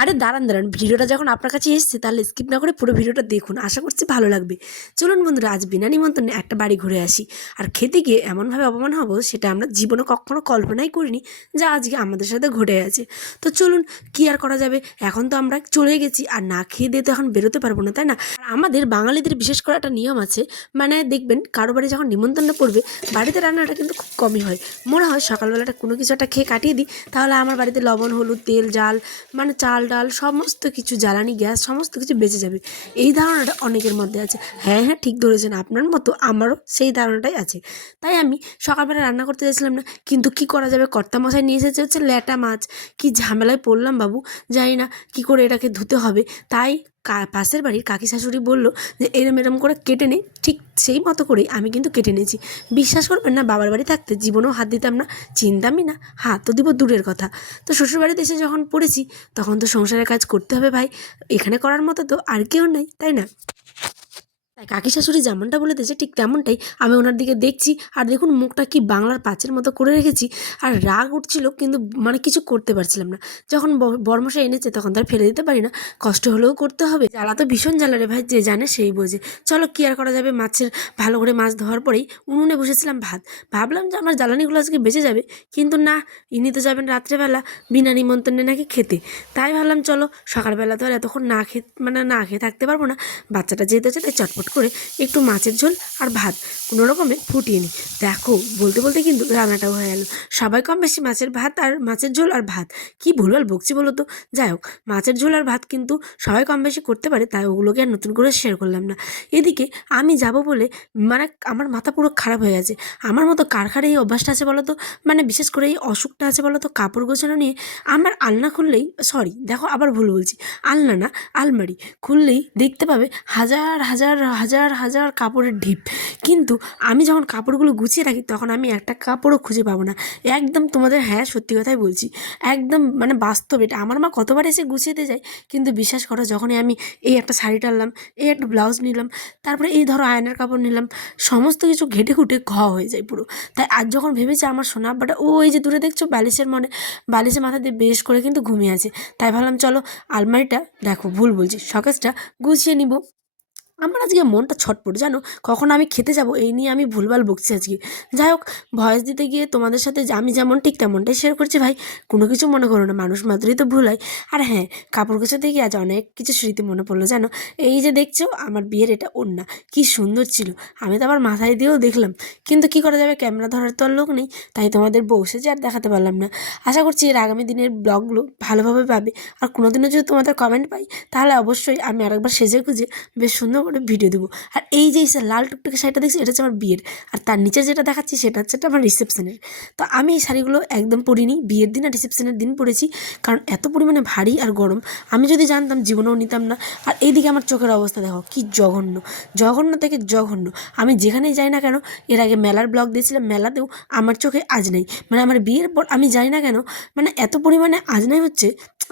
আরে দাঁড়ান দাঁড়ান, ভিডিওটা যখন আপনার কাছে এসছে তাহলে স্কিপ না করে পুরো ভিডিওটা দেখুন, আশা করছি ভালো লাগবে। চলুন বন্ধুরা, আজ বিনা নিমন্ত্রণে একটা বাড়ি ঘুরে আসি। আর খেতে গিয়ে এমনভাবে অপমান হবো সেটা আমরা জীবনে কখনো কল্পনাই করিনি, যা আজকে আমাদের সাথে ঘটে গেছে। তো চলুন, কি আর করা যাবে, এখন তো আমরা চলে গেছি, আর না খেয়ে দিয়ে তো এখন বেরোতে পারবো না, তাই না? আর আমাদের বাঙালিদের বিশেষ করে একটা নিয়ম আছে, মানে দেখবেন কারো বাড়ি যখন নিমন্ত্রণ পড়বে, বাড়িতে রান্নাটা কিন্তু খুব কমই হয়। মনে হয় সকালবেলাটা কোনো কিছু একটা খেয়ে কাটিয়ে দিই, তাহলে আমার বাড়িতে লবণ হলুদ তেল জাল, মানে চাল ডাল সমস্ত কিছু, জ্বালানি গ্যাস সমস্ত কিছু বেঁচে যাবে। এই ধারণাটা অনেকের মধ্যে আছে। হ্যাঁ হ্যাঁ, ঠিক ধরেছেন, আপনার মতো আমারও সেই ধারণাটাই আছে। তাই আমি সকালবেলা রান্না করতে চাইছিলাম না, কিন্তু কি করা যাবে, কর্তামশাই নিয়ে এসেছে হচ্ছে ল্যাটা মাছ। কি ঝামেলায় পড়লাম বাবু, জানি না কি করে এটাকে ধুতে হবে। তাই পাশের বাড়ির কাকি শাশুড়ি বললো যে এরম এরম করে কেটে নে, ঠিক সেই মতো করেই আমি কিন্তু কেটে নিয়েছি। বিশ্বাস করবেন না, বাবার বাড়ি থাকতে জীবনেও হাত দিতাম না, চিনতামই না, হাত তো দিব দূরের কথা। তো শ্বশুরবাড়িতে এসে যখন পড়েছি, তখন তো সংসারের কাজ করতে হবে ভাই, এখানে করার মতো তো আর কেউ নেই, তাই না? তাই কাকি শাশুড়ি যেমনটা বলে দিয়েছে ঠিক তেমনটাই আমি ওনার দিকে দেখছি। আর দেখুন মুখটা কি বাংলার পাঁচের মতো করে রেখেছি। আর রাগ উঠছিল, কিন্তু মানে কিছু করতে পারছিলাম না। যখন বর্মশাই এনেছে তখন তার ফেলে দিতে পারি না, কষ্ট হলেও করতে হবে। জ্বালা তো ভীষণ জ্বালা রে ভাই, যে জানে সেই বোঝে। চলো, কি আর করা যাবে, মাছের ভালো করে মাছ ধোয়ার পরেই উনুনে বসেছিলাম ভাত। ভাবলাম যে আমার জ্বালানিগুলো আজকে বেঁচে যাবে, কিন্তু না, ইনি তো যাবেন রাত্রেবেলা বিনা নিমন্ত্রণে নাকি খেতে। তাই ভাবলাম চলো, সকালবেলা তো আর এতক্ষণ না খেয়ে মানে না খেয়ে থাকতে পারবো না। বাচ্চাটা যেহেতু আছে তাই চটপট করে একটু মাছের ঝোল আর ভাত কোনো রকমে ফুটিয়ে নিই। দেখো, বলতে বলতে কিন্তু রান্নাটাও হয়ে গেল। সবাই কম বেশি মাছের ভাত আর মাছের ঝোল আর ভাত, কি ভুলভাল বকছি বলো তো। যাই হোক, মাছের ঝোল আর ভাত কিন্তু সবাই কম বেশি করতে পারে, তাই ওগুলোকে আর নতুন করে শেয়ার করলাম না। এদিকে আমি যাব বলে মানে আমার মাথা পুরো খারাপ হয়ে গেছে। আমার মতো কারখারে এই অভ্যাসটা আছে বলো তো, মানে বিশেষ করে এই অসুখটা আছে বলো তো, কাপড় গোছানো নিয়ে। আমার আলনা খুললেই, সরি দেখো আবার ভুল বলছি, আলনা না, আলমারি খুললেই দেখতে পাবে হাজার হাজার হাজার হাজার কাপড়ের ঢিপ। কিন্তু আমি যখন কাপড়গুলো গুছিয়ে রাখি তখন আমি একটা কাপড়ও খুঁজে পাবো না। একদম তোমাদের হ্যাঁ সত্যি কথাই বলছি, একদম মানে বাস্তব এটা। আমার মা কতবার এসে গুছিয়ে দিয়ে যায়, কিন্তু বিশ্বাস করো, যখনই আমি এই একটা শাড়ি টানলাম, এই একটা ব্লাউজ নিলাম, তারপরে এই ধরো আয়নার কাপড় নিলাম, সমস্ত কিছু ঘেটে ঘুটে হয়ে যায় পুরো। তাই আজ যখন ভেবেছি আমার সোনা আব্বাটা ওই যে দূরে দেখছো বালিশের মনে, বালিশের মাথা দিয়ে বেশ করে কিন্তু ঘুমিয়ে আছে, তাই ভাবলাম চলো আলমারিটা, দেখো ভুল বলছি, শকেসটা গুছিয়ে নিব। আমার আজকে মনটা ছটপট জানো, কখন আমি খেতে যাব এই নিয়ে আমি ভুলভাল বকছি আজকে। যাই হোক, ভয়েস দিতে গিয়ে তোমাদের সাথে আমি যেমন ঠিক তেমনটাই শেয়ার করছি ভাই, কোনো কিছু মনে করো না, মানুষ মাত্রই তো ভুল হয়। আর হ্যাঁ, কাপড় গোছাতে গিয়ে আজ অনেক কিছু স্মৃতি মনে পড়লো জানো। এই যে দেখছো আমার বিয়ের এটা ওড়না, কি সুন্দর ছিল, আমি তো আবার মাথায় দিয়েও দেখলাম, কিন্তু কি করা যাবে, ক্যামেরা ধরার তো আর লোক নেই, তাই তোমাদের বসে যে আর দেখাতে পারলাম না। আশা করছি এর আগামী দিনের ব্লগগুলো ভালোভাবে পাবে। আর কোনোদিনও যদি তোমাদের কমেন্ট পাই, তাহলে অবশ্যই আমি আরেকবার সেজে গুজে বেশ সুন্দর করে ভিডিও দেবো। আর এই যে লাল টুকটুকে শাড়িটা দেখছি, এটা হচ্ছে আমার বিয়ের। আর তার নিচে যেটা দেখাচ্ছি সেটা হচ্ছে আমার রিসেপশনের। তো আমি এই শাড়িগুলো একদম পরিনি, বিয়ের দিন আর রিসেপশনের দিন পরেছি, কারণ এত পরিমাণে ভারী আর গরম, আমি যদি জানতাম জীবনেও নিতাম না। আর এইদিকে আমার চোখের অবস্থা দেখো, কি জঘন্য, জঘন্য থেকে জঘন্য। আমি যেখানেই যাই না কেন, এর আগে মেলার ব্লগ দিয়েছিলাম, মেলাতেও আমার চোখে আজনাই, মানে আমার বিয়ের পর আমি জানি না কেন, মানে এত পরিমাণে আজনাই হচ্ছে,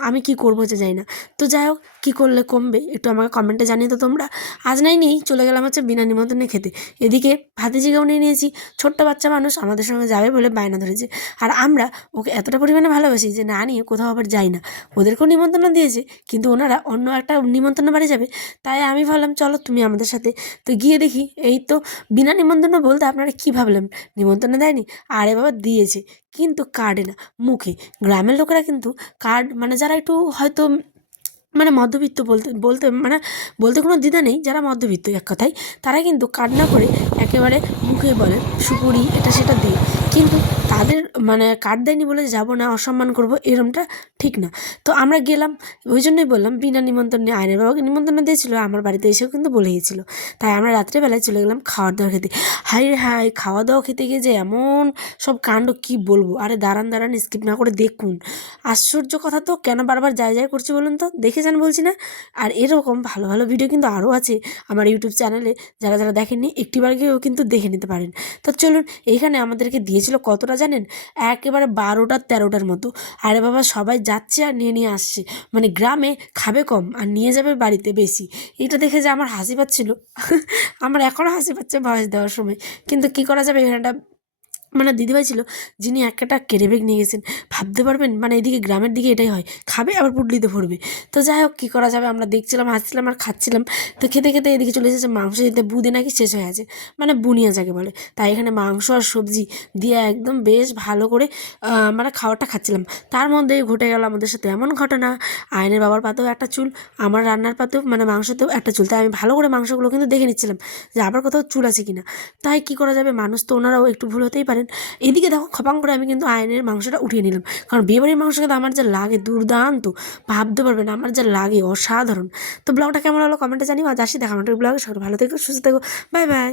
আমি কি করবো যে জানি না। তো যাই হোক, কী করলে কমবে একটু আমাকে কমেন্টে জানিয়ে তো তোমরা। আজ নাই নিয়েই চলে গেলাম হচ্ছে বিনা নিমন্ত্রণে খেতে। এদিকে ভাতিজিকেও নিয়ে নিয়েছি, ছোট্ট বাচ্চা মানুষ আমাদের সঙ্গে যাবে বলে বায়না ধরেছে। আর আমরা ওকে এতটা পরিমাণে ভালোবাসি যে না নিয়ে কোথাও আবার যাই না। ওদেরকেও নিমন্ত্রণ দিয়েছে, কিন্তু ওনারা অন্য একটা নিমন্ত্রণ বাড়ি যাবে, তাই আমি ভাবলাম চলো তুমি আমাদের সাথে। তো গিয়ে দেখি এই তো, বিনা নিমন্ত্রণ বলতে আপনারা কী ভাবলেন, নিমন্ত্রণ দেয়নি, আরে বাবা দিয়েছে, কিন্তু কার্ডে না, মুখে। গ্রামের লোকেরা কিন্তু কার্ড, মানে যারা একটু হয়তো মানে মধ্যবিত্ত, বলতে বলতে মানে বলতে কোনো দ্বিধা নেই, যারা মধ্যবিত্ত এক কথায়, তারা কিন্তু কান্না করে একেবারে মুখে বলে সুপুরি এটা সেটা দিয়ে। কিন্তু তাদের মানে কার্ড দেয়নি বলে যাব না, অসম্মান করব, এরমটা ঠিক না। তো আমরা গেলাম, ওই জন্যই বললাম বিনা নিমন্ত্রণে। আয়নের বাবাকে নিমন্ত্রণ দিয়েছিল, আমার বাড়িতে এসেও কিন্তু বলে গিয়েছিলো। তাই আমরা রাত্রেবেলায় চলে গেলাম খাওয়ার দাওয়া খেতে। হাই রে হাই, খাওয়া দাওয়া খেতে গিয়ে যে এমন সব কাণ্ড কি বলবো। আরে দাঁড়ান দাঁড়ান, স্কিপ না করে দেখুন। আশ্চর্য কথা তো, কেন বারবার যাই যাই করছি বলুন তো, দেখে যান বলছি না। আর এরকম ভালো ভালো ভিডিও কিন্তু আরও আছে আমার ইউটিউব চ্যানেলে, যারা যারা দেখেননি একটিবার গিয়েও কিন্তু দেখে নিতে পারেন। তো চলুন, এইখানে আমাদেরকে দিয়েছিল কতটা জানেন, একেবারে 12টা 13টার মতো। আরে বাবা, সবাই যাচ্ছে আর নিয়ে নিয়ে আসছে, মানে গ্রামে খাবে কম আর নিয়ে যাবে বাড়িতে বেশি। এটা দেখে যে আমার হাসি পাচ্ছিল আমার এখনও হাসি পাচ্ছে ভয়েস দেওয়ার সময়, কিন্তু কী করা যাবে, এখানটা মানে দিদিভাই ছিল যিনি একটা কেড়ে বেগ নিয়ে গেছেন। ভাবতে পারবেন মানে এদিকে গ্রামের দিকে এটাই হয়, খাবে আবার পুটলিতে ভরবে। তো যাই হোক কী করা যাবে, আমরা দেখছিলাম হাসছিলাম আর খাচ্ছিলাম। তো খেতে খেতে এদিকে চলে এসেছে মাংস দিতে, বুদে নাকি শেষ হয়ে আছে, মানে বুনিয়া যাকে বলে। তাই এখানে মাংস আর সবজি দিয়ে একদম বেশ ভালো করে মানে খাবারটা খাচ্ছিলাম। তার মধ্যেই ঘটে গেল আমাদের সাথে এমন ঘটনা, আয়নের বাবার পাতেও একটা চুল, আমার রান্নার পাতেও মানে মাংসতেও একটা চুল। তাই আমি ভালো করে মাংসগুলো কিন্তু দেখে নিচ্ছিলাম যে আবার কোথাও চুল আছে কিনা। তাই কী করা যাবে, মানুষ তো ওনারাও একটু ভুল হতেই পারেন। এদিকে দেখো খপাং করে আমি কিন্তু আয়নের মাংসটা উঠিয়ে নিলাম, কারণ বিয়েবাড়ির মাংস কিন্তু আমার যা লাগে দুর্দান্ত, ভাবতে পারবেন আমার যা লাগে অসাধারণ। তো ব্লগটা কেমন হলো কমেন্টে জানিও। আজ আসি, দেখা আমাদের ব্লগে, সকাল ভালো থেকো, সুস্থ থেকো, বাই বাই।